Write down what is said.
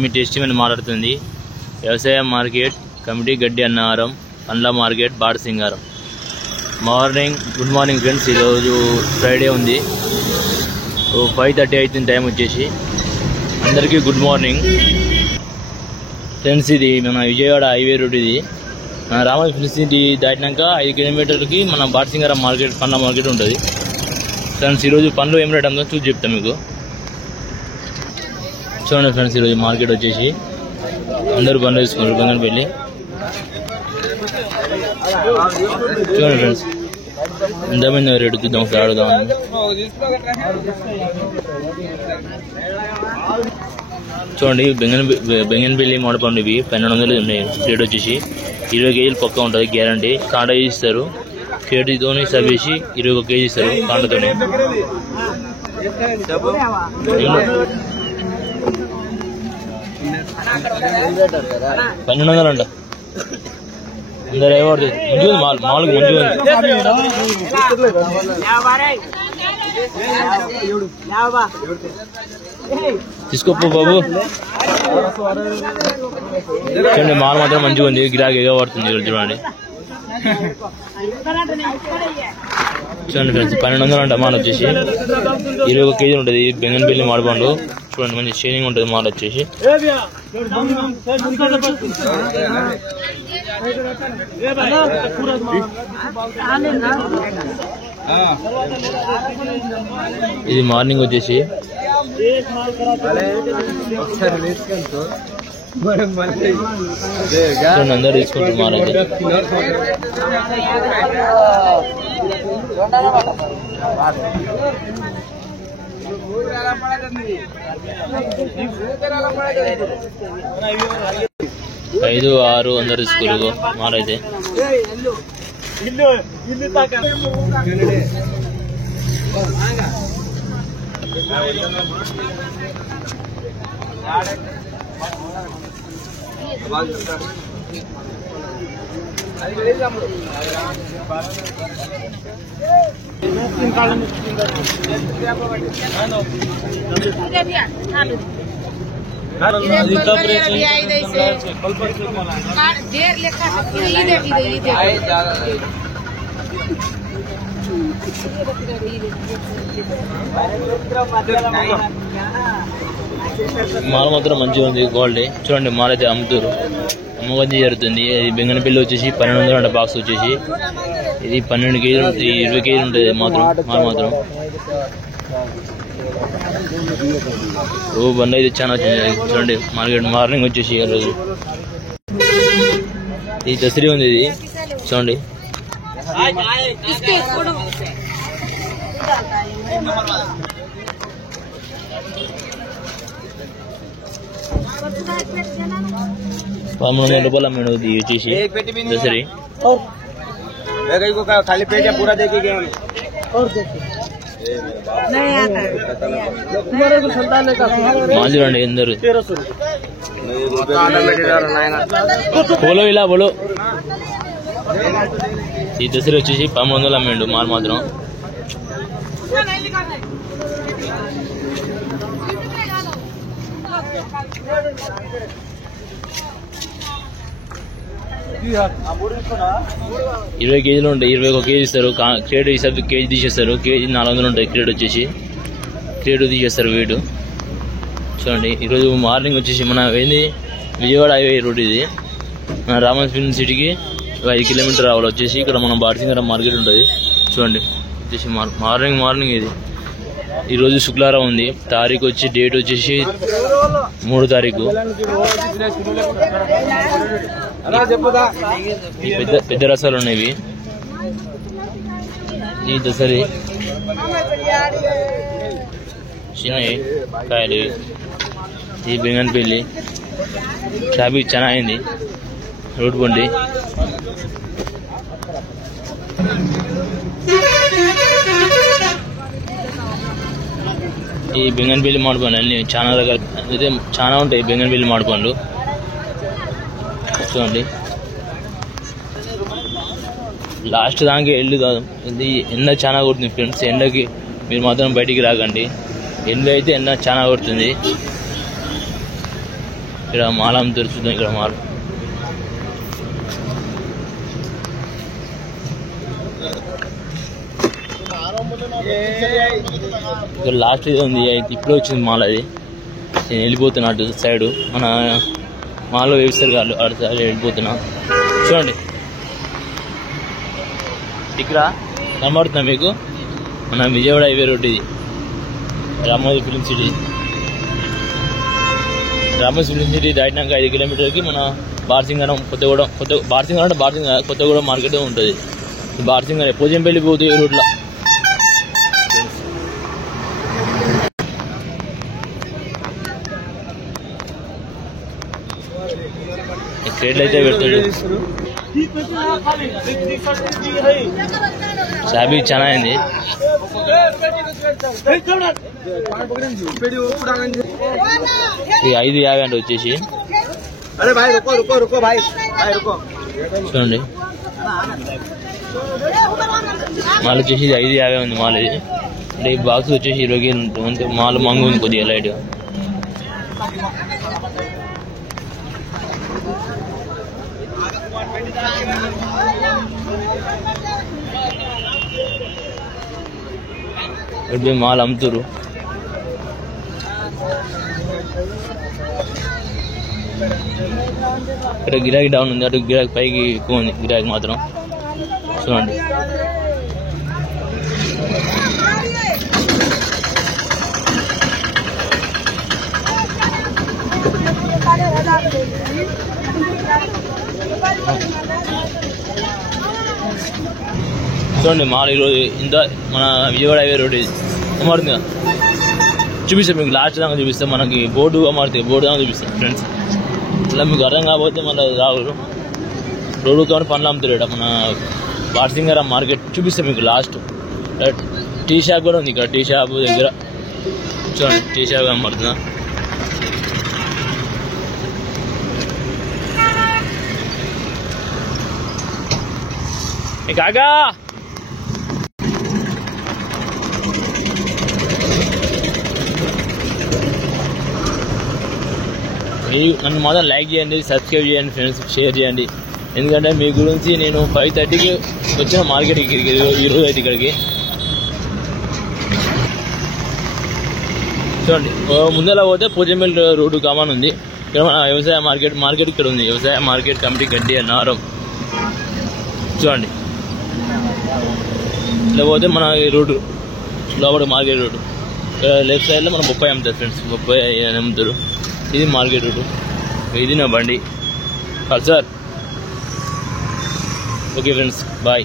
మీ టెస్టిమని మాట్లాడుతుంది. వ్యవసాయ market committee Gaddi Annavaram పండ్ల market Batasingaram. Good morning friends. ఈరోజు ఫ్రైడే ఉంది. 5:30 అవుతుంది టైం వచ్చేసి. అందరికీ గుడ్ మార్నింగ్ ఫ్రెండ్స్. ఇది మన విజయవాడ హైవే రోడ్. ఇది మన రామోజీ ఫిలిం సిటీ దాటినాక 5 కిలోమీటర్లకి మన బాడసింగారం మార్కెట్ పండ్ల మార్కెట్ ఉంటుంది ఫ్రెండ్స్. ఈరోజు పండ్లు ఏం రేట్ ఉందో చూసి చెప్తాను మీకు. చూడండి ఫ్రెండ్స్, ఈరోజు మార్కెట్ వచ్చేసి అందరూ పండ్లు తీసుకున్నారు. బంగనపల్లి చూడండి ఫ్రెండ్స్, ఎంతమంది రేటు చూద్దాం, ఒకసారి అడుగుదామని. చూడండి, బెంగనపల్లి మామిడిపండు ఇవి 1200 ఉన్నాయి. రేట్ వచ్చేసి 20 కేజీలు పక్క ఉంటుంది గ్యారంటీ. కాంట ఇస్తారు, కేజీతోని సవేసి 21 కేజీ ఇస్తారు కాంటతోనే. 1200 అంట. అందరు ఏమవుతుంది, మంచిగా మామూలుగా మంచిగా తీసుకోపో బాబు. చూడండి, మాల్ మాత్రం మంచిగా ఉంది, గిరాకీ ఎగబడుతుంది. చూడండి చూడండి ఫ్రెండ్స్, 1200 అంట మాల్ వచ్చేసి. 21 కేజీ ఉంటుంది బెంగనపల్లి మామిడిపండు. చూడండి, మంచి షైనింగ్ ఉంటుంది మాల్ వచ్చేసి. ఇది మార్నింగ్ వచ్చేసి అందరు తీసుకుంటారు మాల్ అయితే. ఐదు 6 అందరు తీసుకురు మాల్ అయితే. మాల్ మాత్రం మంచిగా ఉంది, క్వాలిటీ. చూడండి, మాల్ అయితే అమ్ముతారు, అమ్మకంది జరుగుతుంది. ఇది బెంగనపల్లి వచ్చేసి 1200 అంట బాక్స్ వచ్చేసి. ఇది 12 కేజీలు ఉంటుంది, 20 కేజీలు ఉంటుంది మాత్రం మాల్ మాత్రం. బండి అయితే చాలా వచ్చింది. చూడండి, మార్కెట్ మార్నింగ్ వచ్చేసి రోజు ఈ దసరి ఉంది. ఇది చూడండి, ₹1300 అమ్మాడు. ఇది వచ్చేసి దసరి. మాల్ చూడండి అందరు బోలో ఇలా బోలో. ఈ దసరి వచ్చేసి 1300 అమ్మాడు మాల్ మాత్రం. ఇరవై కేజీలు ఉంటాయి, 21 కేజీ ఇస్తారు. క్రేడ్ హిసాబ్ కేజీ తీసేస్తారు. కేజీ 400 ఉంటాయి క్రేడ్ వచ్చేసి. క్రేడ్ తీసేస్తారు వెయిట్. చూడండి, ఈరోజు మార్నింగ్ వచ్చేసి మన ఏంది విజయవాడ హైవే రోడ్. ఇది మన రామోజీ ఫిలిం సిటీకి 5 కిలోమీటర్ రావాలి వచ్చేసి. ఇక్కడ మనం బాడసింగారం మార్కెట్ ఉంటుంది. చూడండి వచ్చేసి మార్నింగ్ ఇది. ఈరోజు శుక్రవారం ఉంది. తారీఖు వచ్చి డేట్ వచ్చేసి 3 తారీఖు. ఈ పెద్ద రసాలు ఉన్నాయి. ఈ దసరి చిన్నవి కాయలు. ఈ బెంగనపల్లి ట్రాఫిక్ చాలా అయింది రోడ్ బండి. ఈ బెంగనపల్లి మామిడి పండ్లు అన్ని చాలా రకాల అయితే చాలా ఉంటాయి. బెంగనపల్లి మామిడి పండ్లు చూడండి, లాస్ట్ దానికి ఎల్లు కాదు. ఇది ఎండ చాలా కొడుతుంది ఫ్రెండ్స్. ఎండకి మీరు మాత్రం బయటికి రాకండి. ఎండ అయితే ఎండ చాలా కొడుతుంది. ఇక్కడ మాల అమ్ముతారు, చూద్దాం ఇక్కడ మాల. ఇక్కడ లాస్ట్ ఇది ఉంది, ఇప్పుడే వచ్చింది మాల. అది నేను వెళ్ళిపోతున్నా అటు సైడు, మన మాలో వేస్తారు కాదు అటు సైడ్ వెళ్ళిపోతున్నా. చూడండి ఇక్కడ కనబడుతున్నా మీకు మన విజయవాడ హైవే రోడ్. ఇది Ramoji film city. Ramoji film city దాటినాక 5 కిలోమీటర్కి మన బార్సింగరం బార్సింగరం అంటే కొత్తగూడెం మార్కెట్ ఉంటుంది. బార్సింగరం పోజంపల్లి పోతే ఈ రోడ్లో. క్రేట్లు అయితే పెడుతుండ్రు. షాబీ చాలా అయింది. ఇది 5.50 అంటే వచ్చేసి చూడండి. మాల్ వచ్చేసి 5.50 ఉంది మాల్. ఇది అంటే ఈ బాక్స్ వచ్చేసి 20 కేజీలు ఉంటుంది. మాల్ మంగు ఉంది కొద్దిగా లైట్గా. ఇప్పుడు మాల్ అమ్ముతురు. ఇక్కడ గిరాకీ డౌన్ ఉంది, అటు గిరాకీ పైకి ఎక్కువ ఉంది. గిరాకీ మాత్రం చూడండి. చూడండి మాల్ ఈరోజు ఇంత మన విజయవాడ హైవే రోడ్ అమ్మాడుతుంది. చూపిస్తాం మీకు, లాస్ట్ దాకా చూపిస్తాం. మనకి బోర్డు అమ్మాడుతుంది, బోర్డు దాకా చూపిస్తాం ఫ్రెండ్స్. ఇలా మీకు అర్థం కాకపోతే మళ్ళీ రావు. రోడ్డుతో పనులు అమ్ముతారు మన బార్సింగరం మార్కెట్. చూపిస్తాం మీకు లాస్ట్. టీ షాప్ కూడా ఉంది ఇక్కడ, టీ షాప్ దగ్గర చూడండి. టీ షాప్ అమ్మాడుతుందా. కాకా నన్ను మాత్రం లైక్ చేయండి, సబ్స్క్రైబ్ చేయండి ఫ్రెండ్స్, షేర్ చేయండి. ఎందుకంటే మీ గురించి నేను 5:30కి వచ్చిన మార్కెట్కి ఈరోజు అయితే ఇక్కడికి. చూడండి ముందర పోతే పోచంపల్లి రోడ్డు కామన్ ఉంది. ఇక్కడ మన వ్యవసాయ మార్కెట్ ఇక్కడ ఉంది. వ్యవసాయ మార్కెట్ కమిటీ గడ్డి అన్నారం. చూడండి ఇలా పోతే మన రోడ్డు లోపల మార్కెట్ రోడ్డు. లెఫ్ట్ సైడ్లో మన బొప్పాయి అమ్ముతారు ఫ్రెండ్స్, బొప్పాయి అమ్ముతారు. ఇది మార్కెట్ రోడ్డు. ఇది నా బండి పల్సర్. Okay friends, bye.